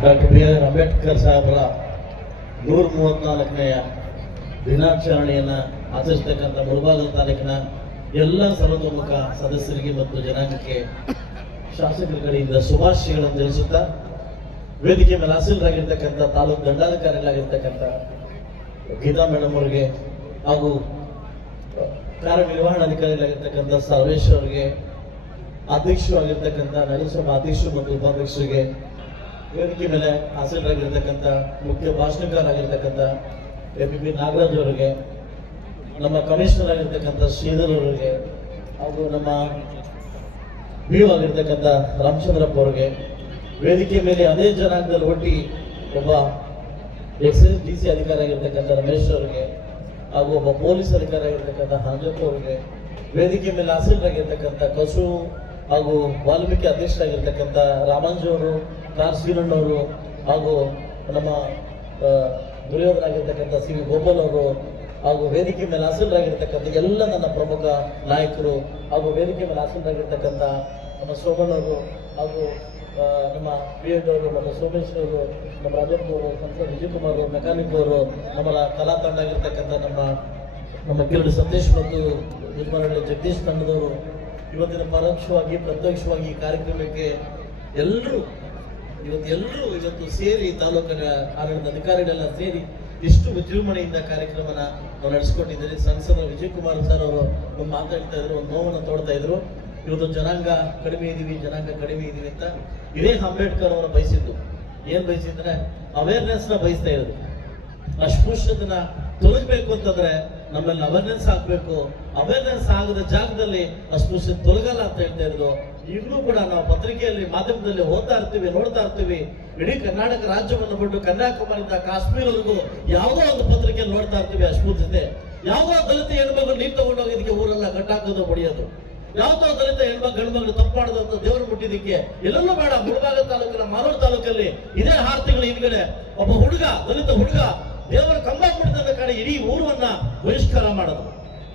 Doctor B R Ambedkar ಸಾಹೇಬರ ನೂರ ಮೂವತ್ನಾಲ್ಕನೆಯ ದಿನಾಚರಣೆಯನ್ನ ಆಚರಿಸ್ತಕ್ಕಂಥ ಮುಳಬಾಗಿಲು ತಾಲೂಕಿನ ಎಲ್ಲ ಸರ್ವತೋಮುಖ ಸದಸ್ಯರಿಗೆ ಮತ್ತು ಜನಾಂಗಕ್ಕೆ ಶಾಸಕರ ಕಡೆಯಿಂದ ಶುಭಾಶಯಗಳನ್ನು ತಿಳಿಸುತ್ತಾ ವೇದಿಕೆ ಮೇಲೆ ತಾಲೂಕು ದಂಡಾಧಿಕಾರಿಗಳಾಗಿರ್ತಕ್ಕಂಥ ಗೀತಾ ಮೇಡಮ್ ಅವರಿಗೆ ಹಾಗೂ ಕಾರ್ಯನಿರ್ವಹಣಾಧಿಕಾರಿಗಳಾಗಿರ್ತಕ್ಕಂಥ ಸರ್ವೇಶ್ ಅವರಿಗೆ ಅಧ್ಯಕ್ಷರಾಗಿರ್ತಕ್ಕಂಥ ನಗರಸಭಾ ಅಧ್ಯಕ್ಷರು ಮತ್ತು ಉಪಾಧ್ಯಕ್ಷರಿಗೆ ವೇದಿಕೆ ಮೇಲೆ ಹಾಸನರಾಗಿರ್ತಕ್ಕಂಥ ಮುಖ್ಯ ಭಾಷಣಕಾರರಾಗಿರ್ತಕ್ಕಂಥ ಎ ಪಿ ಪಿ ನಾಗರಾಜ್ ಅವರಿಗೆ, ನಮ್ಮ ಕಮಿಷನರ್ ಆಗಿರ್ತಕ್ಕಂಥ ಶ್ರೀಧರ್ ಅವರಿಗೆ, ಹಾಗೂ ನಮ್ಮ ಬಿ ಆಗಿರ್ತಕ್ಕಂಥ ರಾಮಚಂದ್ರಪ್ಪ ಅವರಿಗೆ, ವೇದಿಕೆ ಮೇಲೆ ಅದೇ ಜನಾಂಗದಲ್ಲಿ ಒಟ್ಟಿ ಒಬ್ಬ ಎಕ್ಸೈಸ್ ಡಿ ಸಿ ಅಧಿಕಾರಿ ಆಗಿರ್ತಕ್ಕಂಥ ರಮೇಶ್ ಅವರಿಗೆ, ಹಾಗೂ ಒಬ್ಬ ಪೊಲೀಸ್ ಅಧಿಕಾರಿ ಆಗಿರ್ತಕ್ಕಂಥ ಹಾಂಜಪ್ಪ ಅವರಿಗೆ, ವೇದಿಕೆ ಮೇಲೆ ಹಾಸನರಾಗಿರ್ತಕ್ಕಂಥ ಕಸು ಹಾಗೂ ವಾಲ್ಮೀಕಿ ಅಧ್ಯಕ್ಷರಾಗಿರ್ತಕ್ಕಂಥ ರಾಮಾಂಜು ಅವರು ಕಾರ್ ಶ್ರೀರಣ್ಣವರು ಹಾಗೂ ನಮ್ಮ ದುರ್ಯೋಧನಾಗಿರ್ತಕ್ಕಂಥ ಸಿ ವಿ ಗೋಪಾಲ್ ಅವರು ಹಾಗೂ ವೇದಿಕೆ ಮೇಲೆ ಹಾಸನರಾಗಿರ್ತಕ್ಕಂಥ ಎಲ್ಲ ನನ್ನ ಪ್ರಮುಖ ನಾಯಕರು ಹಾಗೂ ವೇದಿಕೆ ಮೇಲೆ ಹಾಸನರಾಗಿರ್ತಕ್ಕಂಥ ನಮ್ಮ ಸೋಮಣ್ಣವರು ಹಾಗೂ ನಮ್ಮ ಪಿ ಎಡ್ ಅವರು, ನಮ್ಮ ಸೋಮೇಶ್ ಅವರು, ನಮ್ಮ ರಾಜಪ್ಪ ಅವರು ಸಂಸದ ವಿಜಯಕುಮಾರ್ ಅವರು, ಮೆಕ್ಯಾನಿಕ್ ಅವರು, ನಮ್ಮ ಕಲಾ ತಂಡ ಆಗಿರ್ತಕ್ಕಂಥ ನಮ್ಮ ನಮ್ಮ ಕಿರಣ್ ಸತೀಶ್ ಮತ್ತು ನಿರ್ಮಾಣ ಜಗದೀಶ್ ತಂಡದವರು, ಇವತ್ತಿನ ಪರೋಕ್ಷವಾಗಿ, ಪ್ರತ್ಯಕ್ಷವಾಗಿ ಈ ಕಾರ್ಯಕ್ರಮಕ್ಕೆ ಎಲ್ಲರೂ ಇವತ್ತು ಎಲ್ಲರೂ ಇವತ್ತು ಸೇರಿ ತಾಲೂಕಿನ ಆಡಳಿತ ಅಧಿಕಾರಿಗಳೆಲ್ಲ ಸೇರಿ ಇಷ್ಟು ವಿಜೃಂಭಣೆಯಿಂದ ಕಾರ್ಯಕ್ರಮನ ನಾವು ಸಂಸದ ವಿಜಯ್ ಕುಮಾರ್ ಸರ್ ಅವರು ಒಂದು ಮಾತಾಡ್ತಾ ಇದ್ರು, ಒಂದು ನೋವನ್ನು ತೋಡ್ತಾ ಇದ್ರು. ಇವತ್ತು ಜನಾಂಗ ಕಡಿಮೆ ಇದೀವಿ, ಜನಾಂಗ ಕಡಿಮೆ ಇದೀವಿ ಅಂತ ಇದೇ ಅಂಬೇಡ್ಕರ್ ಅವರು ಬಯಸಿದ್ದು. ಏನ್ ಬಯಸಿದ್ರೆ ಅವೇರ್ನೆಸ್ನ ಬಯಸ್ತಾ ಇದ್ರು ಅಸ್ಪೃಶ್ಯತನ ತೊಲಗಬೇಕು ಅಂತಂದ್ರೆ ನಮ್ಮಲ್ಲಿ ಅವೇರ್ನೆಸ್ ಆಗ್ಬೇಕು. ಅವೇರ್ನೆಸ್ ಆಗದ ಜಾಗದಲ್ಲಿ ಅಸ್ಪೃಶ್ಯತೆ ತೊಲಗಲ್ಲ ಅಂತ ಹೇಳ್ತಾ ಇದ್ರು ಈಗಲೂ ಕೂಡ ನಾವು ಪತ್ರಿಕೆಯಲ್ಲಿ ಮಾಧ್ಯಮದಲ್ಲಿ ಓದ್ತಾ ಇರ್ತೀವಿ, ನೋಡ್ತಾ ಇರ್ತೀವಿ. ಇಡೀ ಕರ್ನಾಟಕ ರಾಜ್ಯವನ್ನು ಬಿಟ್ಟು ಕನ್ಯಾಕುಮಾರಿಯಿಂದ ಕಾಶ್ಮೀರವರೆಗೂ ಯಾವುದೋ ಒಂದು ಪತ್ರಿಕೆಯಲ್ಲಿ ನೋಡ್ತಾ ಇರ್ತೀವಿ ಜೊತೆ. ಯಾವುದೋ ದಲಿತ ಹೆಣ್ಮಗಳು ನೀರು ತಗೊಂಡೋಗಿ ಇದಕ್ಕೆ ಊರೆಲ್ಲ ಕಟ್ಟಾಕೋದು ಹೊಡೆಯೋದು. ಯಾವುದೋ ದಲಿತ ಹೆಣ್ಮಗ್, ಗಂಡ್ಮಗಳು ತಪ್ಪು ಅಂತ ದೇವರು ಮುಟ್ಟಿದ್ದಕ್ಕೆ ಎಲ್ಲೆಲ್ಲೂ ಬೇಡ. ಮುಳಬಾಗ ತಾಲೂಕಿನ ಮಾಲೂರು ತಾಲೂಕಲ್ಲಿ ಇದೇ ಆರು ತಿಂಗಳ ಹಿಂದ್ಗಡೆ ಒಬ್ಬ ಹುಡುಗ, ದಲಿತ ಹುಡುಗ ದೇವರ ಕಂಬ ಮುಟ್ಟಿದ ಕಡೆ ಇಡೀ ಊರನ್ನ ಬಹಿಷ್ಕಾರ ಮಾಡೋದು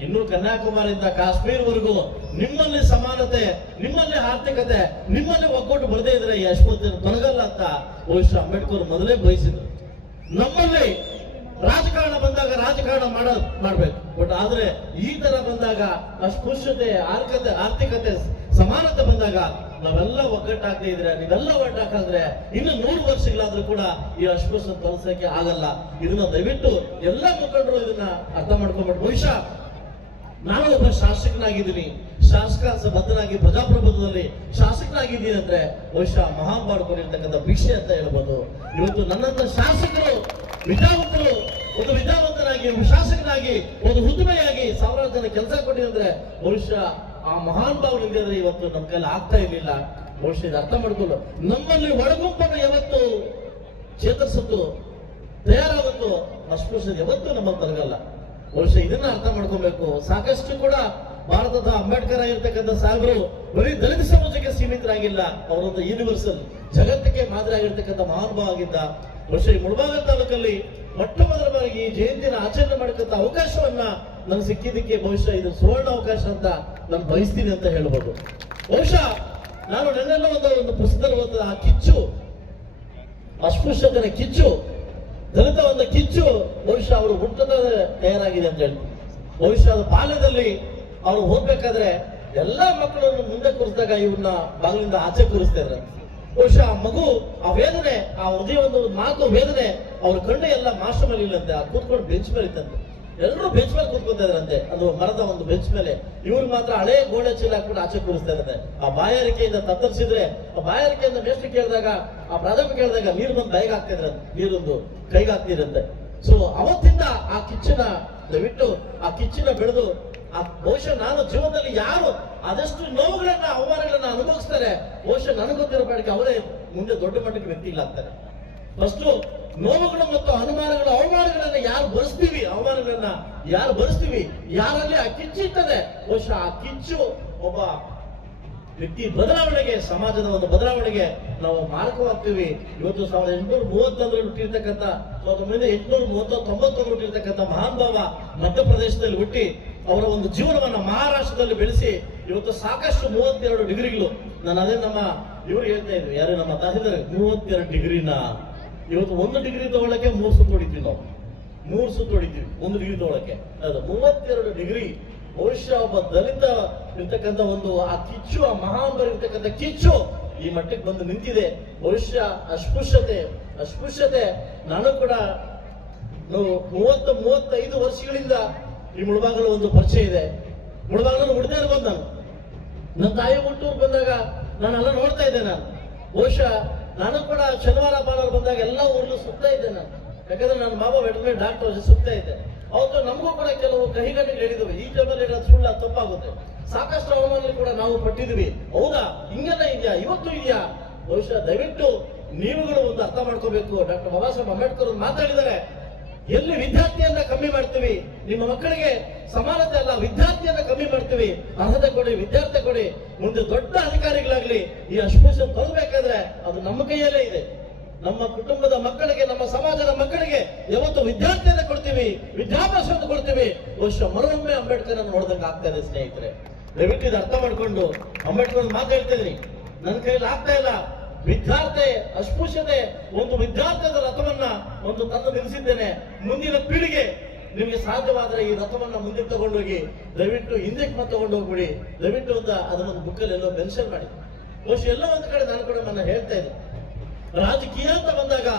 ಇನ್ನು ಕನ್ಯಾಕುಮಾರಿಯಿಂದ ಕಾಶ್ಮೀರ್ವರೆಗೂ ನಿಮ್ಮಲ್ಲಿ ಸಮಾನತೆ, ನಿಮ್ಮಲ್ಲಿ ಆರ್ಥಿಕತೆ, ನಿಮ್ಮಲ್ಲಿ ಒಗ್ಗಟ್ಟು ಬರದೇ ಇದ್ರೆ ಈ ಅಶ್ವತ್ಥ ತೊಲಗಲ್ಲ ಅಂತ ಬಹುಶಃ ಅಂಬೇಡ್ಕರ್ ಮೊದಲೇ ಬಯಸಿದ್ರು. ನಮ್ಮಲ್ಲಿ ರಾಜಕಾರಣ ಬಂದಾಗ ರಾಜಕಾರಣ ಮಾಡ, ಮಾಡ್ಬೇಕು. ಬಟ್ ಆದ್ರೆ ಈ ತರ ಬಂದಾಗ ಅಸ್ಪೃಶ್ಯತೆ, ಆರ್ಥಿಕತೆ ಆರ್ಥಿಕತೆ ಸಮಾನತೆ ಬಂದಾಗ ನಾವೆಲ್ಲ ಒಗ್ಗಟ್ಟಾಗದೆ ಇದ್ರೆ, ನೀವೆಲ್ಲ ಒಗ್ಗಟ್ಟಾಕಂದ್ರೆ ಇನ್ನು ನೂರು ವರ್ಷಗಳಾದ್ರೂ ಕೂಡ ಈ ಅಸ್ಪೃಶ್ಯ ತೊಲಸಕ್ಕೆ ಆಗಲ್ಲ. ಇದನ್ನ ದಯವಿಟ್ಟು ಎಲ್ಲ ಮುಖಂಡರು ಇದನ್ನ ಅರ್ಥ ಮಾಡ್ಕೊಂಡ್ಬಿಟ್ಟು. ಬಹುಶಃ ನಾನು ಒಬ್ಬ ಶಾಸಕನಾಗಿದ್ದೀನಿ. ಶಾಸಕ ಬದ್ಧನಾಗಿ ಪ್ರಜಾಪ್ರಭುತ್ವದಲ್ಲಿ ಶಾಸಕನಾಗಿದ್ದೀನಿ ಅಂದ್ರೆ ಬಹುಶಃ ಮಹಾನ್ ಮಾಡ್ಕೊಂಡಿರ್ತಕ್ಕಂಥ ಭಿಕ್ಷೆ ಅಂತ ಹೇಳ್ಬೋದು. ಇವತ್ತು ನನ್ನಂತ ಶಾಸಕರು, ವಿದ್ಯಾವಂತರು, ಒಂದು ವಿದ್ಯಾವಂತನಾಗಿ ಒಬ್ಬ ಶಾಸಕನಾಗಿ, ಒಂದು ಹುದ್ದುಮೆಯಾಗಿ ಸಾವಿರಾರು ಜನ ಕೆಲಸ ಕೊಟ್ಟಿದ್ರೆ ಬಹುಶಃ ಆ ಮಹಾನ್ ಭಾವನಿಂದ ಇವತ್ತು ನಮ್ಮ ಕೈಲಿ ಆಗ್ತಾ ಇರಲಿಲ್ಲ. ಬಹುಶಃ ಇದು ಅರ್ಥ ಮಾಡ್ಕೊಂಡು ನಮ್ಮಲ್ಲಿ ಒಳಗುಂಪನ್ನು ಯಾವತ್ತು ಚೇತರಿಸತ್ತು ತಯಾರಾಗುತ್ತೋ ಅಸ್ಪೃಶ್ಯತೆ ಯಾವತ್ತೂ ನಮ್ಮ ತರಗಲ್ಲ ಬಹುಶಃ ಇದನ್ನ ಅರ್ಥ ಮಾಡ್ಕೋಬೇಕು. ಸಾಕಷ್ಟು ಕೂಡ ಭಾರತದ ಅಂಬೇಡ್ಕರ್ ಆಗಿರ್ತಕ್ಕಂಥ ಸಾಹೇಬರು ಬರೀ ದಲಿತ ಸಮಾಜಕ್ಕೆ ಸೀಮಿತರಾಗಿಲ್ಲ. ಅವರೊಂದು ಯೂನಿವರ್ಸಲ್ ಜಗತ್ತಿಗೆ ಮಾದರಿ ಆಗಿರ್ತಕ್ಕಂಥ ಮಹಾನುಭಾವ ಆಗಿದ್ದ ಬಹುಶಃ ಈ ಮುಳಬಾಗ ತಾಲೂಕಲ್ಲಿ ಮೊಟ್ಟ ಮೊದಲ ಬಾರಿಗೆ ಈ ಜಯಂತಿನ ಆಚರಣೆ ಮಾಡಕ್ಕಂತ ಅವಕಾಶವನ್ನ ನಮ್ಗೆ ಸಿಕ್ಕಿದ್ದಕ್ಕೆ ಬಹುಶಃ ಇದು ಸುವರ್ಣ ಅವಕಾಶ ಅಂತ ನಾನು ಬಯಸ್ತೀನಿ ಅಂತ ಹೇಳ್ಬೋದು. ಬಹುಶಃ ನಾನು ನನ್ನೆಲ್ಲ ಒಂದು ಒಂದು ಪುಸ್ತಕದಲ್ಲಿ ಆ ಕಿಚ್ಚು ಅಸ್ಪೃಶ್ಯತನ ಕಿಚ್ಚು ದಲಿತ ಒಂದು ಕಿಚ್ಚು ಬಹುಶಃ ಅವರು ಹುಟ್ಟದ ತಯಾರಾಗಿದೆ ಅಂತ ಹೇಳಿ ಬಹುಶಃ ಬಾಲ್ಯದಲ್ಲಿ ಅವರು ಹೋಗ್ಬೇಕಾದ್ರೆ ಎಲ್ಲಾ ಮಕ್ಕಳನ್ನು ಮುಂದೆ ಕೂರಿಸಿದಾಗ ಇವ್ರನ್ನ ಬಾಗಿಲಿಂದ ಆಚೆ ಕೂರಿಸ್ತಾರೆ. ಬಹುಶಃ ಆ ಮಗು ಆ ವೇದನೆ, ಆ ಹೃದಯ ಒಂದು ಮಾತು ವೇದನೆ, ಅವ್ರ ಕಣ್ಣು ಎಲ್ಲ ಮಾಸ್ಟರ್ ಮೇಲೆ ಇಲ್ಲಂತೆ ಆ ಕೂತ್ಕೊಂಡು ಬೆಂಚ್ ಮೇಲೆ ಇತ್ತಂತೆ ಎಲ್ಲರೂ ಬೆಂಚ್ ಮೇಲೆ ಕೂತ್ಕೊತಾ ಇದ್ರಂತೆ ಅದು ಮರದ ಒಂದು ಬೆಂಚ್ ಮೇಲೆ. ಇವ್ರು ಮಾತ್ರ ಹಳೆ ಗೋಡೆ ಚೀಲ ಕೂಡ ಆಚೆ ಕೂರಿಸ್ತಾ ಆ ಬಾಯಾರಿಕೆಯಿಂದ ತತ್ತರಿಸಿದ್ರೆ, ಆ ಬಾಯಾರಿಕೆಯಿಂದ ಮೇಷ್ಟ್ರು ಕೇಳಿದಾಗ, ಆ ಪ್ರಾಥಮಿಕ ಕೇಳಿದಾಗ ನೀರು ಬಂದು ಬೈಗೆ ಹಾಕ್ತಿದ್ರ ನೀರೊಂದು ಕೈಗೆ ಹಾಕ್ತಿರಂತೆ ಸೊ ಅವತ್ತಿಂದ ಆ ಕಿಚ್ಚನ ದಯವಿಟ್ಟು ಆ ಕಿಚ್ಚಿನ ಬೆಳೆದು, ಆ ಬಹುಶಃ ನಾನು ಜೀವನದಲ್ಲಿ ಯಾರು ಆದಷ್ಟು ನೋವುಗಳನ್ನ, ಅವಮಾನಗಳನ್ನ ಅನುಭವಿಸ್ತಾರೆ, ಬಹುಶಃ ನನಗೊತ್ತಿರೋ ಗೊತ್ತಿರೋ ಪಾಡಿಗೆ ಅವರೇ ಮುಂದೆ ದೊಡ್ಡ ಮಟ್ಟಕ್ಕೆ ವ್ಯಕ್ತಿಗಳಾಗ್ತಾರೆ. ಫಸ್ಟ್ ನೋವುಗಳು ಮತ್ತು ಅನುಮಾನಗಳು, ಅವಮಾನಗಳನ್ನ ಯಾರು ಬರೆಸ್ತೀವಿ ಅವಮಾನಗಳನ್ನ ಯಾರು ಬರೆಸ್ತೀವಿ ಯಾರಲ್ಲಿ ಆ ಕಿಚ್ಚು ಇರ್ತದೆ? ಬಹುಶಃ ಆ ಕಿಚ್ಚು ಒಬ್ಬ ವ್ಯಕ್ತಿ ಬದಲಾವಣೆಗೆ, ಸಮಾಜದ ಒಂದು ಬದಲಾವಣೆಗೆ ನಾವು ಮಾರಕವಾಗ್ತೀವಿ. ಇವತ್ತು ಸಾವಿರದ ಎಂಟುನೂರ ಮೂವತ್ತೊಂದರಲ್ಲಿ ಹುಟ್ಟಿರ್ತಕ್ಕಂಥ ಸಾವಿರದ ಒಂಬೈನೂರ ಎಂಟುನೂರ ಮೂವತ್ತ ತೊಂಬತ್ತೊಂದರಲ್ಲಿ ಹುಟ್ಟಿರ್ತಕ್ಕಂಥ ಮಹಾನ್ ಭಾವ ಮಧ್ಯಪ್ರದೇಶದಲ್ಲಿ ಹುಟ್ಟಿ ಅವರ ಒಂದು ಜೀವನವನ್ನ ಮಹಾರಾಷ್ಟ್ರದಲ್ಲಿ ಬೆಳೆಸಿ ಇವತ್ತು ಸಾಕಷ್ಟು ಮೂವತ್ತೆರಡು ಡಿಗ್ರಿಗಳು. ನಾನು ಅದೇ ನಮ್ಮ ಇವರು ಹೇಳ್ತಾ ಇದ್ರು, ಯಾರು ನಮ್ಮ ತಹಸೀಲ್ದಾರ್? ಮೂವತ್ತೆರಡು ಡಿಗ್ರಿನ? ಇವತ್ತು ಒಂದು ಡಿಗ್ರಿ ತಗೊಳಕ್ಕೆ ಮೂರು ಸುತ್ತು ಹೊಡಿತೀವಿ ನಾವು. ಮೂರು ಸುತ್ತು ಹೊಡಿತೀವಿ, ಒಂದು ಡಿಗ್ರಿ ತಗೊಳಕ್ಕೆ. ಅದು ಮೂವತ್ತೆರಡು ಡಿಗ್ರಿ ಬಹುಶಃ ಒಬ್ಬ ದಲಿತ ಇರ್ತಕ್ಕಂಥ ಒಂದು ಆ ಕಿಚ್ಚು, ಆ ಮಹಾಂಬರ ಇರ್ತಕ್ಕಂಥ ಕಿಚ್ಚು ಈ ಮಟ್ಟಕ್ಕೆ ಬಂದು ನಿಂತಿದೆ. ಬಹುಶಃ ಅಸ್ಪೃಶ್ಯತೆ ಅಸ್ಪೃಶ್ಯತೆ. ನಾನು ಕೂಡ ಮೂವತ್ತ ಮೂವತ್ತು, ಮೂವತ್ತೈದು ವರ್ಷಗಳಿಂದ ಈ ಮುಳಬಾಗಲ ಒಂದು ಪರಿಚಯ ಇದೆ. ಮುಳಬಾಗಲ ಹುಡ್ದೇ ಇರ್ಬೋದು ನಾನು. ನನ್ನ ತಾಯಿ ಹುಟ್ಟೂರು ಬಂದಾಗ ನಾನು ಎಲ್ಲ ನೋಡ್ತಾ ಇದ್ದೆ ನಾನು. ಬಹುಶಃ ನಾನು ಕೂಡ ಶನಿವಾರ, ಭಾನುವಾರ ಬಂದಾಗ ಎಲ್ಲ ಊರ್ಲು ಸುತ್ತಾ ಇದ್ದೆ ನಾನು. ಯಾಕಂದ್ರೆ ನನ್ನ ಮಾವ ವೆಟರ್ನರಿ ಡಾಕ್ಟರ್ ಸುತ್ತಾ ಇದ್ದೆ. ಅವತ್ತು ನಮಗೂ ಕೂಡ ಕೆಲವು ಕಹಿಗಟ್ಟಿಗೆ ಹೇಳಿದ್ವಿ, ಈ ಟೈಮಲ್ಲಿ ಹೇಳೋದು ಸುಳ್ಳ ತಪ್ಪಾಗುತ್ತೆ. ಸಾಕಷ್ಟು ಹವಾಮಾನ ಕೂಡ ನಾವು ಪಟ್ಟಿದ್ವಿ ಹೌದಾ? ಹಿಂಗೆಲ್ಲ ಇದೆಯಾ? ಇವತ್ತು ಇದೆಯಾ? ಬಹುಶಃ ದಯವಿಟ್ಟು ನೀವುಗಳು ಒಂದು ಅರ್ಥ ಮಾಡ್ಕೋಬೇಕು. ಡಾಕ್ಟರ್ ಬಾಬಾ ಸಾಹೇಬ್ ಅಂಬೇಡ್ಕರ್ ಮಾತಾಡಿದ್ದಾರೆ. ಎಲ್ಲಿ ವಿದ್ಯಾರ್ಥಿಯನ್ನ ಕಮ್ಮಿ ಮಾಡ್ತೀವಿ? ನಿಮ್ಮ ಮಕ್ಕಳಿಗೆ ಸಮಾನತೆ ಅಲ್ಲ, ವಿದ್ಯಾರ್ಥಿಯನ್ನ ಕಮ್ಮಿ ಮಾಡ್ತೀವಿ. ಅರ್ಹತೆ ಕೊಡಿ, ವಿದ್ಯಾರ್ಥಿ ಕೊಡಿ. ಮುಂದೆ ದೊಡ್ಡ ಅಧಿಕಾರಿಗಳಾಗ್ಲಿ ಈ ಅಸ್ಪೃಶ್ಯ ತರಬೇಕಾದ್ರೆ ಅದು ನಮ್ಮ ಕೈಯಲ್ಲೇ ಇದೆ. ನಮ್ಮ ಕುಟುಂಬದ ಮಕ್ಕಳಿಗೆ, ನಮ್ಮ ಸಮಾಜದ ಮಕ್ಕಳಿಗೆ ಯಾವತ್ತು ವಿದ್ಯಾರ್ಥಿಯನ್ನ ಕೊಡ್ತೀವಿ, ವಿದ್ಯಾಭ್ಯಾಸ ಕೊಡ್ತೀವಿ. ಬಹುಶಃ ಮರೊಮ್ಮೆ ಅಂಬೇಡ್ಕರ್ ಅನ್ನು ನೋಡ್ದಂಗೆ ಇದೆ ಸ್ನೇಹಿತರೆ. ದಯವಿಟ್ಟು ಇದು ಅರ್ಥ ಮಾಡ್ಕೊಂಡು ಅಂಬೇಡ್ಕರ್ ಮಾತು ಹೇಳ್ತಿದ್ರಿ ನನ್ನ ಕೈಯಲ್ಲಿ ಆಗ್ತಾ ಇಲ್ಲ. ವಿದ್ಯಾರ್ಥಿ ಅಸ್ಪೃಶ್ಯತೆ, ಒಂದು ವಿದ್ಯಾರ್ಥಿಯ ರಥವನ್ನ ಒಂದು ತಂದು ನಿಲ್ಲಿಸಿದ್ದೇನೆ. ಮುಂದಿನ ಪೀಳಿಗೆ ನಿಮಗೆ ಸಾಧ್ಯವಾದರೆ ಈ ರಥವನ್ನ ಮುಂದೆ ತಗೊಂಡೋಗಿ ದಯವಿಟ್ಟು ಹಿಂದಕ್ಕೆ ಮತ್ತೆ ತಗೊಂಡು ಹೋಗ್ಬಿಡಿ ದಯವಿಟ್ಟು ಅಂತ ಅದನ್ನೊಂದು ಬುಕ್ಕಲ್ಲಿ ಎಲ್ಲೋ ಮೆನ್ಷನ್ ಮಾಡಿ. ಬಹುಶಃ ಎಲ್ಲ ಒಂದು ಕಡೆ ನಾನು ಕೂಡ ನನ್ನ ಹೇಳ್ತಾ ಇದ್ದೆ. ರಾಜಕೀಯ ಅಂತ ಬಂದಾಗ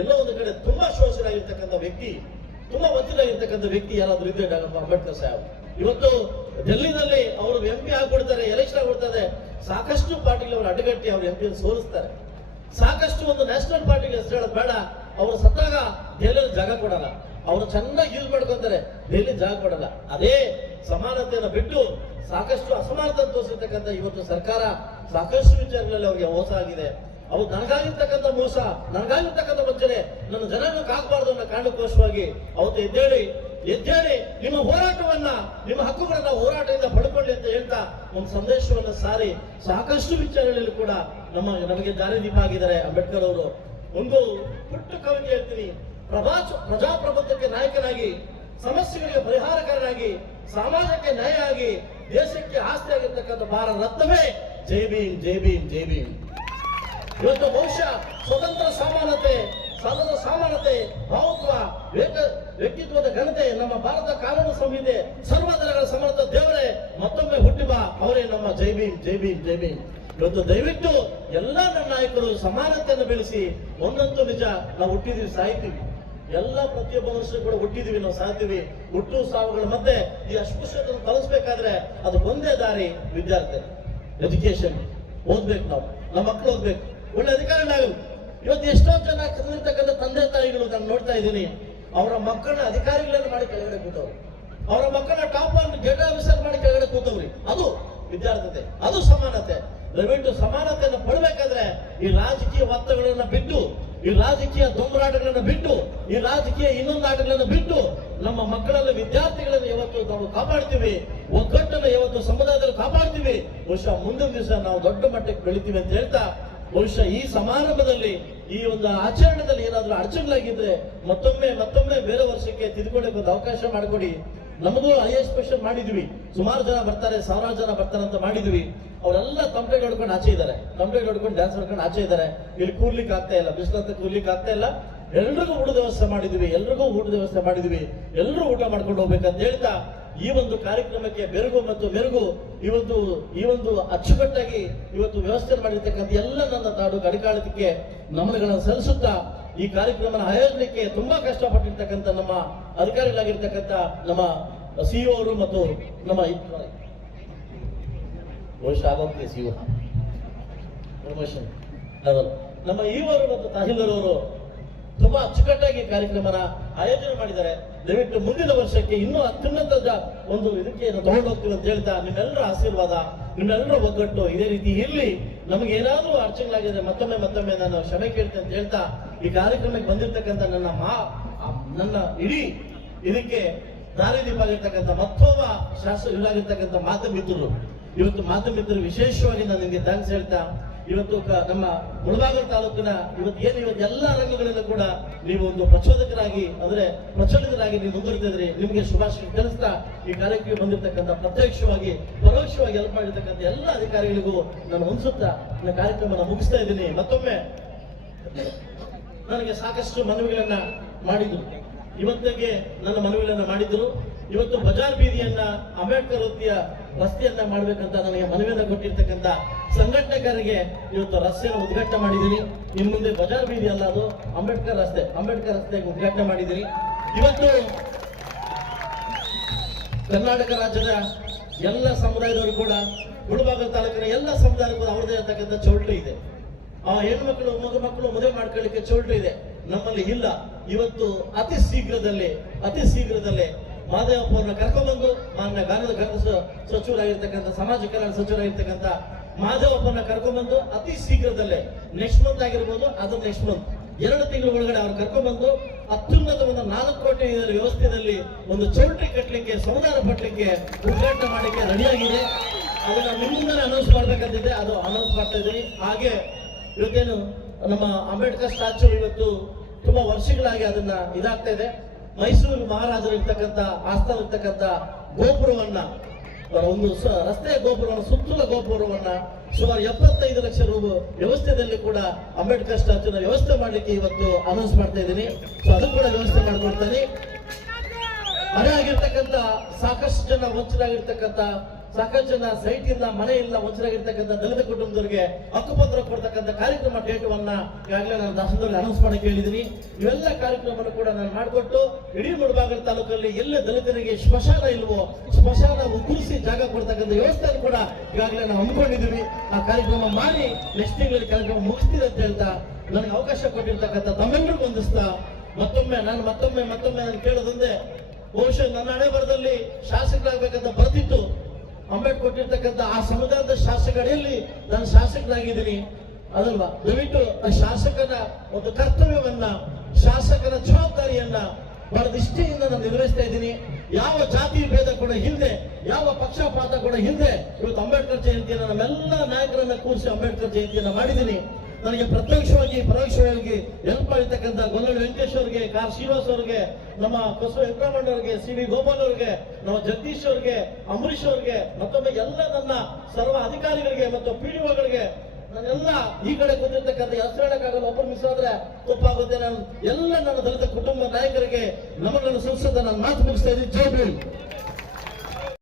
ಎಲ್ಲ ಒಂದು ಕಡೆ ತುಂಬಾ ಶೋಷರಾಗಿರ್ತಕ್ಕಂಥ ವ್ಯಕ್ತಿ, ತುಂಬಾ ವಂಚಿತರಾಗಿರ್ತಕ್ಕಂಥ ವ್ಯಕ್ತಿ ಯಾರಾದ್ರೂ ಇದ್ರೆ ಡಾಕ್ಟರ್ ಅಂಬೇಡ್ಕರ್ ಸಾಹೇಬ್. ಇವತ್ತು ಡೆಲ್ಲಿನಲ್ಲಿ ಅವರು ಎಂ ಪಿ ಆಗ್ಬಿಡ್ತಾರೆ ಎಲೆಕ್ಷನ್ ಆಗ್ಬಿಡ್ತಾರೆ ಸಾಕಷ್ಟು ಪಾರ್ಟಿಗೆ ಅವರು ಅಡ್ಡಗಟ್ಟಿ ಅವರು ಎಂ ಪಿ ಸೋಲಿಸ್ತಾರೆ. ಸಾಕಷ್ಟು ಒಂದು ನ್ಯಾಷನಲ್ ಪಾರ್ಟಿಗೆ ಹೆಸರು ಹೇಳೋದು ಬೇಡ. ಅವರು ಸತ್ತಾಗ ದೆಹಲಿಯಲ್ಲಿ ಜಾಗ ಕೊಡಲ್ಲ. ಅವರು ಚೆನ್ನಾಗಿ ಯೂಸ್ ಮಾಡ್ಕೊಂತಾರೆ, ಡೆಲ್ಲಿ ಜಾಗ ಕೊಡಲ್ಲ. ಅದೇ ಸಮಾನತೆಯನ್ನು ಬಿಟ್ಟು ಸಾಕಷ್ಟು ಅಸಮಾನತೆ ತೋರಿಸಿರ್ತಕ್ಕಂಥ ಇವತ್ತು ಸರ್ಕಾರ ಸಾಕಷ್ಟು ವಿಚಾರಗಳಲ್ಲಿ ಅವರಿಗೆ ಮೋಸ ಆಗಿದೆ. ಅವು ನನಗಾಗಿರ್ತಕ್ಕಂಥ ಮೋಸ, ನನಗಾಗಿರ್ತಕ್ಕಂಥ ವಂಚನೆ, ನನ್ನ ಜನರನ್ನು ಕಾಕಬಾರ್ದು ಅನ್ನೋ ಕಾರಣಕ್ಕೋಸ್ಕರವಾಗಿ ಅವತ್ತು ಎದ್ದೇಳಿ ಎದ್ದೇಳಿ ನಿಮ್ಮ ಹೋರಾಟವನ್ನ, ನಿಮ್ಮ ಹಕ್ಕುಗಳನ್ನ ಹೋರಾಟದಿಂದ ಪಡ್ಕೊಳ್ಳಿ ಅಂತ ಹೇಳ್ತಾ ಒಂದು ಸಂದೇಶವನ್ನ ಸಾರಿ ಸಾಕಷ್ಟು ವಿಚಾರಗಳಲ್ಲಿ ಕೂಡ ನಮ್ಮ, ನಮಗೆ ದಾರಿದೀಪ ಆಗಿದ್ದಾರೆ ಅಂಬೇಡ್ಕರ್ ಅವರು. ಒಂದು ಪುಟ್ಟ ಕವಿತೆ ಹೇಳ್ತೀನಿ. ಪ್ರಭಾ ಪ್ರಜಾಪ್ರಭುತ್ವಕ್ಕೆ ನಾಯಕನಾಗಿ, ಸಮಸ್ಯೆಗಳಿಗೆ ಪರಿಹಾರಕಾರನಾಗಿ, ಸಮಾಜಕ್ಕೆ ನ್ಯಾಯ ಆಗಿ, ದೇಶಕ್ಕೆ ಆಸ್ತಿ ಆಗಿರ್ತಕ್ಕಂಥ ಭಾರತ ರತ್ನವೇ ಜೈ ಭೀಮ್ ಜೈ ಭೀಮ್ ಜೈ ಭೀಮ್. ಇವತ್ತು ಬಹುಶಃ ಸ್ವತಂತ್ರ ಸಮಾನತೆ ಸ್ವತಂತ್ರ ಸಮಾನತೆ ಭಾವತ್ವ ವ್ಯಕ್ತ- ವ್ಯಕ್ತಿತ್ವದ ಘನತೆ, ನಮ್ಮ ಭಾರತ ಕಾನೂನು ಸಂಹಿತೆ ಸರ್ವಧನಗಳ ಸಮರ್ಥ ದೇವರೇ, ಮತ್ತೊಮ್ಮೆ ಹುಟ್ಟಿ ಬಾ ಅವರೇ ನಮ್ಮ ಜೈ ಭೀಮ್ ಜೈ ಭೀಮ್ ಜೈ ಭೀಮ್. ಇವತ್ತು ದಯವಿಟ್ಟು ಎಲ್ಲ ನನ್ನ ನಾಯಕರು ಸಮಾನತೆಯನ್ನು ಬೆಳೆಸಿ, ಒಂದಂತೂ ನಿಜ, ನಾವು ಹುಟ್ಟಿದೀವಿ, ಸಾಯ್ತೀವಿ. ಎಲ್ಲ ಪ್ರತಿಯೊಬ್ಬ ಮನುಷ್ಯರು ಕೂಡ ಹುಟ್ಟಿದೀವಿ, ನಾವು ಸಾಯ್ತೀವಿ. ಹುಟ್ಟು ಸಾವುಗಳ ಮಧ್ಯೆ ಈ ಅಸ್ಪೃಶ್ಯತೆಯನ್ನು ಕಲಿಸ್ಬೇಕಾದ್ರೆ ಅದು ಒಂದೇ ದಾರಿ, ವಿದ್ಯಾರ್ಥಿ ಎಜುಕೇಶನ್ ಓದ್ಬೇಕು ನಾವು. ನಮ್ಮ ಮಕ್ಕಳು ಓದ್ಬೇಕು. ಒಳ್ಳೆ ಅಧಿಕಾರಿಗಳಾಗಲು. ಇವತ್ತು ಎಷ್ಟೋ ಜನ ಕಲಿರ್ತಕ್ಕಂಥ ತಂದೆ ತಾಯಿಗಳು ನಾನು ನೋಡ್ತಾ ಇದ್ದೀನಿ. ಅವರ ಮಕ್ಕಳ ಅಧಿಕಾರಿಗಳನ್ನು ಮಾಡಿ ಕೆಳಗಡೆ ಕೂತವ್ರು. ಅವರ ಮಕ್ಕಳ ಟಾಪ್ ಅನ್ನು ಗೆಟ್ ಆಫೀಸರ್ ಮಾಡಿ ಕೆಳಗಡೆ ಕೂತವ್ರಿ. ಅದು ವಿದ್ಯಾರ್ಥತೆ, ಅದು ಸಮಾನತೆ. ದಯವಿಟ್ಟು ಸಮಾನತೆಯನ್ನು ಪಡಬೇಕಾದ್ರೆ ಈ ರಾಜಕೀಯ ಒತ್ತಡಗಳನ್ನ ಬಿಟ್ಟು, ಈ ರಾಜಕೀಯ ದೊಂಬರಾಟಗಳನ್ನ ಬಿಟ್ಟು, ಈ ರಾಜಕೀಯ ಇನ್ನೊಂದು ಆಟಗಳನ್ನ ಬಿಟ್ಟು ನಮ್ಮ ಮಕ್ಕಳಲ್ಲಿ ವಿದ್ಯಾರ್ಥಿಗಳನ್ನು ಯಾವತ್ತು ನಾವು ಕಾಪಾಡ್ತೀವಿ. ಒಗ್ಗಟ್ಟನ್ನು ಯಾವತ್ತು ಸಮುದಾಯದಲ್ಲಿ ಕಾಪಾಡ್ತೀವಿ. ಬಹುಶಃ ಮುಂದಿನ ದಿವಸ ನಾವು ದೊಡ್ಡ ಮಟ್ಟಕ್ಕೆ ಬೆಳಿತೀವಿ ಅಂತ ಹೇಳ್ತಾ ಬಹುಶಃ ಈ ಸಮಾರಂಭದಲ್ಲಿ ಈ ಒಂದು ಆಚರಣೆದಲ್ಲಿ ಏನಾದ್ರೂ ಅಡಚಣೆಗಳಾಗಿದ್ರೆ ಮತ್ತೊಮ್ಮೆ ಮತ್ತೊಮ್ಮೆ ಬೇರೆ ವರ್ಷಕ್ಕೆ ತಿದ್ಕೊಳ್ಳಕ್ಕೆ ಒಂದು ಅವಕಾಶ ಮಾಡಿಕೊಡಿ. ನಮಗೂ ಐ ಎಸ್ ಸ್ಪೆಷಲ್ ಮಾಡಿದ್ವಿ. ಸುಮಾರು ಜನ ಬರ್ತಾರೆ, ಸಾವಿರಾರು ಜನ ಬರ್ತಾರೆ ಅಂತ ಮಾಡಿದ್ವಿ. ಅವರೆಲ್ಲ ತಂಪೆಗೆ ಹೊಡ್ಕೊಂಡು ಆಚೆ ಇದ್ದಾರೆ. ತಂಪೆಗೆ ಹೊಡ್ಕೊಂಡು ಡ್ಯಾನ್ಸ್ ಮಾಡ್ಕೊಂಡು ಆಚೆ ಇದ್ದಾರೆ. ಇಲ್ಲಿ ಕೂರ್ಲಿಕ್ಕೆ ಆಗ್ತಾ ಇಲ್ಲ ಬಿಸಿಲಂತ ಕೂರ್ಲಿಕ್ಕೆ ಆಗ್ತಾ ಇಲ್ಲ. ಎಲ್ರಿಗೂ ಊಟದ ವ್ಯವಸ್ಥೆ ಮಾಡಿದ್ವಿ, ಎಲ್ರಿಗೂ ಊಟದ ವ್ಯವಸ್ಥೆ ಮಾಡಿದ್ವಿ. ಎಲ್ಲರೂ ಊಟ ಮಾಡ್ಕೊಂಡು ಹೋಗ್ಬೇಕಂತ ಹೇಳ್ತಾ ಈ ಒಂದು ಕಾರ್ಯಕ್ರಮಕ್ಕೆ ಬೆರಗು ಮತ್ತು ಮೆರುಗು ಒಂದು, ಈ ಒಂದು ಅಚ್ಚುಕಟ್ಟಾಗಿ ಇವತ್ತು ವ್ಯವಸ್ಥೆ ಮಾಡಿರ್ತಕ್ಕಂಥ ಎಲ್ಲ ನನ್ನ ತಾಡು ಕಡಿಕಾಳದಕ್ಕೆ ನಮನಗಳನ್ನು ಸಲ್ಲಿಸುತ್ತಾ ಈ ಕಾರ್ಯಕ್ರಮನ ಆಯೋಜನೆಗೆ ತುಂಬಾ ಕಷ್ಟಪಟ್ಟಿರ್ತಕ್ಕಂಥ ನಮ್ಮ ಅಧಿಕಾರಿಗಳಾಗಿರ್ತಕ್ಕಂಥ ನಮ್ಮ ಸಿಇಒ ಅವರು ಮತ್ತು ನಮ್ಮ ಬಹುಶಃ ಸಿಇಒ ಪ್ರಮೋಷನ್ ನಮ್ಮ ಇವರು ಮತ್ತು ತಹಸೀಲ್ದಾರ್ ಅವರು ತುಂಬಾ ಅಚ್ಚುಕಟ್ಟಾಗಿ ಕಾರ್ಯಕ್ರಮನ ಆಯೋಜನೆ ಮಾಡಿದ್ದಾರೆ. ದಯವಿಟ್ಟು ಮುಂದಿನ ವರ್ಷಕ್ಕೆ ಇನ್ನೂ ಅತ್ಯುನ್ನತ ಒಂದು ಇದಕ್ಕೆ ತಗೊಂಡು ಅಂತ ಹೇಳ್ತಾ ನಿಮ್ಮೆಲ್ಲರ ಆಶೀರ್ವಾದ, ನಿಮ್ಮೆಲ್ಲರ ಒಗ್ಗಟ್ಟು ಇದೇ ರೀತಿ ಇಲ್ಲಿ ನಮ್ಗೆ ಏನಾದ್ರೂ ಅರ್ಚನೆಗಳಾಗಿದೆ ಮತ್ತೊಮ್ಮೆ ಮತ್ತೊಮ್ಮೆ ನಾನು ಕ್ಷಮೆ ಕೇಳ್ತೇನೆ ಅಂತ ಹೇಳ್ತಾ ಈ ಕಾರ್ಯಕ್ರಮಕ್ಕೆ ಬಂದಿರತಕ್ಕಂಥ ನನ್ನ ಮಾ ನನ್ನ ಇಡೀ ಇದಕ್ಕೆ ದಾರಿದೀಪ ಆಗಿರ್ತಕ್ಕಂಥ ಮತ್ತೊಬ್ಬ ಇದಾಗಿರ್ತಕ್ಕಂಥ ಮಾಧ್ಯಮ ಮಿತ್ರರು ಇವತ್ತು ಮಾಧ್ಯಮ ಮಿತ್ರರು ವಿಶೇಷವಾಗಿ ನಾನು ನಿಮಗೆ ಥ್ಯಾಂಕ್ಸ್ ಹೇಳ್ತಾ ಇವತ್ತು ನಮ್ಮ ಮುಳಬಾಗಿಲು ತಾಲೂಕಿನ ಇವತ್ತು ಏನು ಇವತ್ತು ಎಲ್ಲ ರಂಗಗಳಲ್ಲೂ ಕೂಡ ನೀವು ಒಂದು ಪ್ರಚೋದಕರಾಗಿ, ಅಂದ್ರೆ ಪ್ರಚೋದಕರಾಗಿ ನೀವು ಮುಂದುವರಿತಿದ್ರಿ ನಿಮಗೆ ಶುಭಾಶಯ ತಿಳಿಸ್ತಾ ಈ ಕಾರ್ಯಕ್ಕೆ ಬಂದಿರತಕ್ಕಂಥ ಪ್ರತ್ಯಕ್ಷವಾಗಿ, ಪರೋಕ್ಷವಾಗಿ ಹೆಲ್ಪ್ ಮಾಡಿರ್ತಕ್ಕಂಥ ಎಲ್ಲ ಅಧಿಕಾರಿಗಳಿಗೂ ನಾನು ಅನ್ಸುತ್ತಾ ನನ್ನ ಕಾರ್ಯಕ್ರಮನ ಮುಗಿಸ್ತಾ ಇದ್ದೀನಿ. ಮತ್ತೊಮ್ಮೆ ನನಗೆ ಸಾಕಷ್ಟು ಮನವಿಗಳನ್ನ ಮಾಡಿದ್ರು. ಇವತ್ತಿಗೆ ನನ್ನ ಮನವಿಗಳನ್ನ ಮಾಡಿದ್ರು. ಇವತ್ತು ಬಜಾರ್ ಬೀದಿಯನ್ನ ಅಂಬೇಡ್ಕರ್ ವೃತ್ತಿಯ ರಸ್ತೆಯನ್ನ ಮಾಡ್ಬೇಕಂತ ನನಗೆ ಮನವಿಯನ್ನು ಕೊಟ್ಟಿರ್ತಕ್ಕಂಥ ಸಂಘಟನೆಗಾರರಿಗೆ ಇವತ್ತು ರಸ್ತೆಯನ್ನು ಉದ್ಘಾಟನೆ ಮಾಡಿದ್ದೀನಿ. ಇನ್ನು ಮುಂದೆ ಬಜಾರ್ ಬೀದಿ ಅಲ್ಲ ಅದು, ಅಂಬೇಡ್ಕರ್ ರಸ್ತೆ, ಅಂಬೇಡ್ಕರ್ ರಸ್ತೆಗೆ ಉದ್ಘಾಟನೆ ಮಾಡಿದ್ದೀನಿ. ಇವತ್ತು ಕರ್ನಾಟಕ ರಾಜ್ಯದ ಎಲ್ಲ ಸಮುದಾಯದವರು ಕೂಡ ಗುಳ್ಬಾಗಲ್ ತಾಲೂಕಿನ ಎಲ್ಲ ಸಮುದಾಯಕ್ಕೂ ಅವ್ರದೇ ಇರತಕ್ಕಂಥ ಚೌಲ್ಟ್ರಿ ಇದೆ. ಆ ಹೆಣ್ಮಕ್ಳು ಮಗು ಮಕ್ಕಳು ಮದುವೆ ಮಾಡ್ಕೊಳ್ಳಿಕ್ಕೆ ಚೌಲ್ಟ್ರಿ ಇದೆ. ನಮ್ಮಲ್ಲಿ ಇಲ್ಲ. ಇವತ್ತು ಅತಿ ಶೀಘ್ರದಲ್ಲೇ ಅತಿ ಶೀಘ್ರದಲ್ಲೇ ಮಾದೇವಪ್ಪ ಅವ್ರನ್ನ ಕರ್ಕೊಂಡ್ಬಂದು, ಮಾನ್ಯ ಗಾನದ ಸಚಿವರಾಗಿರ್ತಕ್ಕಂಥ ಸಮಾಜ ಕಲ್ಯಾಣ ಸಚಿವರಾಗಿರ್ತಕ್ಕಂಥ ಮಾದೇವಪ್ಪನ ಕರ್ಕೊಂಡ್ಬಂದು ಅತಿ ಶೀಘ್ರದಲ್ಲೇ ನೆಕ್ಸ್ಟ್ ಮಂತ್ ಆಗಿರ್ಬೋದು, ಅದು ನೆಕ್ಸ್ಟ್ ಮಂತ್ ಎರಡು ತಿಂಗಳ ಒಳಗಡೆ ಅವ್ರು ಕರ್ಕೊಂಡ್ಬಂದು ಅತ್ಯುನ್ನತ ಒಂದು ನಾಲ್ಕು ಕೋಟಿ ವ್ಯವಸ್ಥೆಯಲ್ಲಿ ಒಂದು ಚೌಟ್ರಿ ಕಟ್ಟಲಿಕ್ಕೆ ಸಂವಿಧಾನ ಪಟ್ಟಲಿಕ್ಕೆ ಉದ್ಘಾಟನೆ ಮಾಡಲಿಕ್ಕೆ ರೆಡಿಯಾಗಿದೆ. ಅದನ್ನ ನಿಮ್ಮಿಂದಲೇ ಅನೌನ್ಸ್ ಮಾಡ್ಬೇಕಂತಿದೆ, ಅದು ಅನೌನ್ಸ್ ಮಾಡ್ತಾ ಇದ್ದೀವಿ ಹಾಗೆ ಇವತ್ತೇನು ನಮ್ಮ ಅಂಬೇಡ್ಕರ್ ಸ್ಟ್ಯಾಚು ಇವತ್ತು ತುಂಬಾ ವರ್ಷಗಳಾಗಿ ಅದನ್ನ ಇದಾಗ್ತಾ ಇದೆ. ಮೈಸೂರು ಮಹಾರಾಜರು ಇರ್ತಕ್ಕಂಥ, ಆಸ್ಥಾನ ಇರ್ತಕ್ಕಂಥ ಗೋಪುರವನ್ನ ಒಂದು ರಸ್ತೆಯ ಗೋಪುರವನ್ನು, ಸುತ್ತಲ ಗೋಪುರವನ್ನ ಸುಮಾರು ಎಪ್ಪತ್ತೈದು ಲಕ್ಷ ರೂ ವ್ಯವಸ್ಥೆಯಲ್ಲಿ ಕೂಡ ಅಂಬೇಡ್ಕರ್ ಸ್ಟ್ಯಾಚ್ಯೂನ ವ್ಯವಸ್ಥೆ ಮಾಡಲಿಕ್ಕೆ ಇವತ್ತು ಅನೌನ್ಸ್ ಮಾಡ್ತಾ ಇದ್ದೀನಿ. ಸೊ ಅದು ಕೂಡ ವ್ಯವಸ್ಥೆ ಮಾಡಿಕೊಡ್ತೀನಿ. ಮನೆ ಸಾಕಷ್ಟು ಜನ ವಂಚರಾಗಿರ್ತಕ್ಕಂಥ ಸಾಕಷ್ಟು ಜನ ಸೈಟ್ ಇಲ್ಲ ಮನೆ ಇಲ್ಲ ವಂಚರಾಗಿರ್ತಕ್ಕಂಥ ದಲಿತ ಕುಟುಂಬದವರಿಗೆ ಹಕ್ಕುಪತ್ರ ಕೊಡ್ತಕ್ಕಂಥ ಕಾರ್ಯಕ್ರಮ ಡೇಟವನ್ನ ಈಗಾಗಲೇ ನಾನು ದಾಸನದಲ್ಲಿ ಅನೌನ್ಸ್ ಮಾಡಕ್ಕೆ ಹೇಳಿದ್ದೀನಿ ಇವೆಲ್ಲ ಕಾರ್ಯಕ್ರಮವನ್ನು ಕೂಡ ನಾನು ಮಾಡಿಕೊಟ್ಟು ಇಡೀ ಮುಳಬಾಗಲ ತಾಲೂಕಲ್ಲಿ ಎಲ್ಲ ದಲಿತರಿಗೆ ಸ್ಮಶಾನ ಇಲ್ವೋ ಸ್ಮಶಾನ ಉಗುರಿಸಿ ಜಾಗ ಕೊಡ್ತಕ್ಕಂಥ ವ್ಯವಸ್ಥೆ ಕೂಡ ಈಗಾಗಲೇ ನಾವು ಹಮ್ಮಿಕೊಂಡಿದ್ದೀವಿ. ಆ ಕಾರ್ಯಕ್ರಮ ಮಾಡಿ ನೆಕ್ಸ್ಟ್ ತಿಂಗಳಲ್ಲಿ ಕಾರ್ಯಕ್ರಮ ಮುಗಿಸ್ತೀವಿ ಅಂತ ಹೇಳ್ತಾ ನನಗೆ ಅವಕಾಶ ಕೊಟ್ಟಿರ್ತಕ್ಕಂಥ ತಮ್ಮೆಲ್ಲರೂ ಹೊಂದಿಸ್ತಾ ಮತ್ತೊಮ್ಮೆ ನಾನು ಮತ್ತೊಮ್ಮೆ ಮತ್ತೊಮ್ಮೆ ನಾನು ಕೇಳೋದೊಂದೇ ಬಹುಶಃ ನನ್ನ ಹಣೆ ಬರದಲ್ಲಿ ಶಾಸಕರಾಗಬೇಕಂತ ಬರ್ತಿತ್ತು. ಅಂಬೇಡ್ಕರ್ ಕೊಟ್ಟಿರ್ತಕ್ಕಂಥ ಆ ಸಮುದಾಯದ ಶಾಸಕರಲ್ಲಿ ನಾನು ಶಾಸಕನಾಗಿದ್ದೀನಿ. ಅದಲ್ವಾ? ದಯವಿಟ್ಟು ಆ ಶಾಸಕನ ಒಂದು ಕರ್ತವ್ಯವನ್ನ, ಶಾಸಕನ ಜವಾಬ್ದಾರಿಯನ್ನ ಬಹಳ ದೃಷ್ಟಿಯಿಂದ ನಾನು ನಿರ್ವಹಿಸ್ತಾ ಇದ್ದೀನಿ. ಯಾವ ಜಾತಿ ಭೇದ ಕೂಡ ಹಿಂದೆ ಯಾವ ಪಕ್ಷಪಾತ ಕೂಡ ಹಿಂದೆ ಇವತ್ತು ಅಂಬೇಡ್ಕರ್ ಜಯಂತಿಯನ್ನು ನಮ್ಮೆಲ್ಲ ನಾಯಕರನ್ನ ಕೂರಿಸಿ ಅಂಬೇಡ್ಕರ್ ಜಯಂತಿಯನ್ನು ಮಾಡಿದ್ದೀನಿ. ನನಗೆ ಪ್ರತ್ಯಕ್ಷವಾಗಿ, ಪರೋಕ್ಷವಾಗಿ ಹೆಲ್ಪ್ ಮಾಡಿರ್ತಕ್ಕಂಥ ಗೊಲ್ಲಳ್ಳಿ ವೆಂಕಟೇಶ್ ಅವರಿಗೆ ಕಾರ್ ಶ್ರೀನಿವಾಸ್ ಅವ್ರಿಗೆ, ನಮ್ಮ ಕಸು ವೆಂಕಟರಮಣ ಅವರಿಗೆ, ಸಿ ವಿ ಗೋಪಾಲ್ ಅವರಿಗೆ, ನಮ್ಮ ಜಗದೀಶ್ ಅವರಿಗೆ ಅಂಬರೀಶ್ ಅವರಿಗೆ, ಮತ್ತೊಮ್ಮೆ ಎಲ್ಲ ನನ್ನ ಸರ್ವ ಅಧಿಕಾರಿಗಳಿಗೆ ಮತ್ತು ಪಿ ಡಿಒಗಳಿಗೆ ನಾನೆಲ್ಲ ಈ ಕಡೆ ಕೂತಿರ್ತಕ್ಕಂಥ ಹೆಸರು ಹೇಳಕ್ಕಾಗಲ್ಲ ಒಬ್ಬರು ಮಿಸ್ ಆದ್ರೆ ತಪ್ಪಾಗುತ್ತೆ. ನಾನು ಎಲ್ಲ ನನ್ನ ದಲಿತ ಕುಟುಂಬ ನಾಯಕರಿಗೆ ನಮ್ಮನ್ನು ಸಂಸದ ನಾನು ಮಾತು ಮುಗಿಸ್ತಾ ಇದ್ದೀನಿ. ಜೈ